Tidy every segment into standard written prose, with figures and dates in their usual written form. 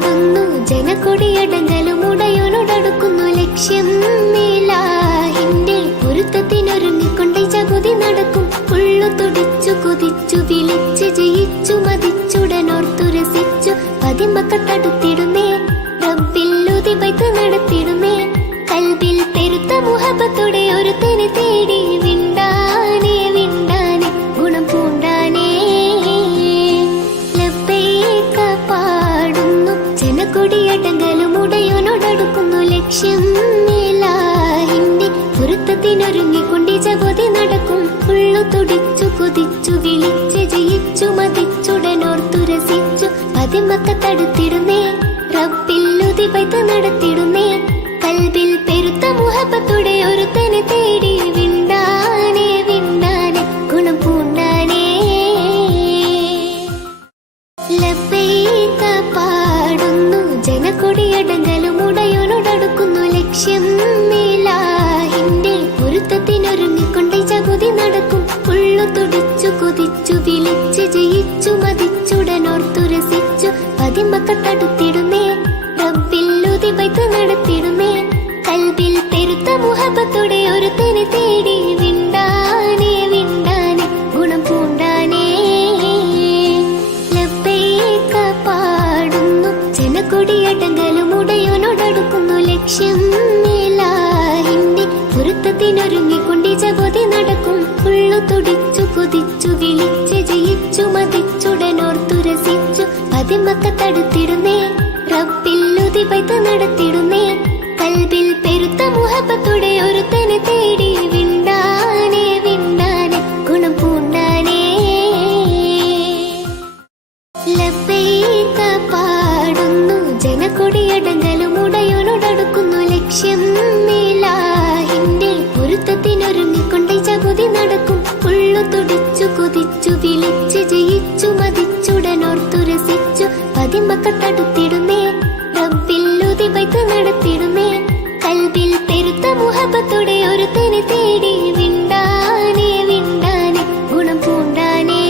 പാടുന്നു ജനക്കൊടിയടങ്ങലും ഉടയോനോടടുക്കുന്നു ലക്ഷ്യം മേലാഹിന്റെ പൊരുത്തത്തിനൊരുങ്ങിക്കൊണ്ട് ജഗതി നടക്കും ഉള്ളു തുടിച്ചു കൊതിച്ചു വിളിച്ച് ജയിച്ചു മതിച്ചുടനോർത്തു രസിച്ചു പതിമക്കത്തടുത്തിടുന്നേ റബ്ബില്ലുതി ബൈത്ത് നടത്തിടുന്നേ കൽബിൽ പെരുത്ത മുഹബത്തോടെ ഒരുത്തനെ തേടി വിണ്ടാനേ വിണ്ടാനേ ഗുണം പൂണ്ടാനേ ലബ്ബൈക പാടുന്നു ജനക്കൊടിയടങ്ങലും ഉടയോനോടടുക്കുന്നു ലക്ഷ്യം മേലാഹിന്റെ പൊരുത്തത്തിനൊരുങ്ങിക്കൊണ്ട് ജഗതി നടക്കും ഉള്ളു തുടിച്ചു കൊതിച്ചു വിളിച്ച് ജയിച്ചു മതിച്ചുടനോർത്തു രസിച്ചു പതിമക്കത്തടുത്തിടുന്നേ റബ്ബില്ലുതി ബൈത്ത് നടത്തിടുന്നേ കൽബിൽ പെരുത്ത മുഹബത്തോടെ ഒരുത്തനെ തേടി വിണ്ടാനേ വിണ്ടാനേ ഗുണം പൂണ്ടാനേ ലബ്ബൈക പാടുന്നു ജനക്കൊടിയടങ്ങലും ഉടയോനോടടുക്കുന്നു ലക്ഷ്യം മേലാഹിന്റെ പൊരുത്തത്തിനൊരുങ്ങിക്കൊണ്ട് ജഗതി നടക്കും ഉള്ളു തുടിച്ചു കൊതിച്ചു വിളിച്ച് ജയിച്ചു മതിച്ചുടനോർത്തു രസിച്ചു പതിമക്കത്തടുത്തിടുന്നേ റബ്ബില്ലുതി ബൈത്ത് നടത്തിടുന്നേ കൽബിൽ പെരുത്ത മുഹബത്തോടെ ഒരുത്തനെ തേടി വിണ്ടാനേ വിണ്ടാനേ ഗുണം പൂണ്ടാനേ ലബ്ബൈക പാടുന്നു ജനക്കൊടിയടങ്ങലും ഉടയോനോടടുക്കുന്നു ലക്ഷ്യം മേലാഹിന്റെ പൊരുത്തത്തിനൊരുങ്ങിക്കൊണ്ട് ജഗതി നടക്കും ഉള്ളു തുടിച്ചു കൊതിച്ചു വിളിച്ച് ജയിച്ചു മതിച്ചുടനോർത്തു രസിച്ചു പതിമക്കത്തടുത്തിടുന്നേ റബ്ബില്ലുതി ബൈത്ത് നടത്തിടുന്നേ കൽബിൽ പെരുത്ത മുഹബത്തോടെ ഒരുത്തനെ തേടി വിണ്ടാനേ വിണ്ടാനേ ഗുണം പൂണ്ടാനേ ലബ്ബൈക പാടുന്നു ജനക്കൊടിയടങ്ങലും ഉടയോനോടടുക്കുന്നു ലക്ഷ്യം മേലാഹിന്റെ പൊരുത്തത്തിനൊരുങ്ങിക്കൊണ്ട് ജഗതി നടക്കും ഉള്ളു തുടിച്ചു കൊതിച്ചു വിളിച്ച് ജയിച്ചു മതിച്ചുടനോർത്തു രസിച്ചു പതിമക്കത്തടുത്തിടുന്നേ റബ്ബില്ലുതി ബൈത്ത് നടത്തിടുന്നേ കൽബിൽ പെരുത്ത മുഹബത്തോടെ ഒരുത്തനെ തേടി വിണ്ടാനേ വിണ്ടാനേ ഗുണം പൂണ്ടാനേ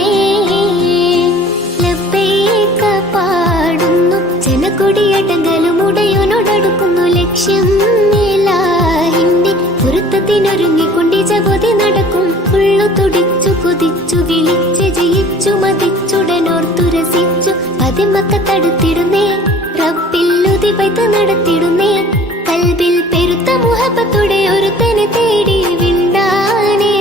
ലബ്ബൈക പാടുന്നു ജനക്കൊടിയടങ്ങലും ഉടയോനോടടുക്കുന്നു ലക്ഷ്യം മേലാഹിന്റെ പൊരുത്തത്തിനൊരുങ്ങിക്കൊണ്ട് ജഗതി നടക്കും ഉള്ളു തുടിച്ചു കൊതിച്ചു വിളിച്ച് ജയിച്ചു മതിച്ചുടനോർത്തു രസിച്ചു പതിമക്കത്തടുത്തിടുന്നേ റബ്ബില്ലുതി ബൈത്ത് നടത്തിടുന്നേ കൽബിൽ പെരുത്ത മുഹബത്തോടെ ഒരുത്തനെ തേടി വിണ്ടാനേ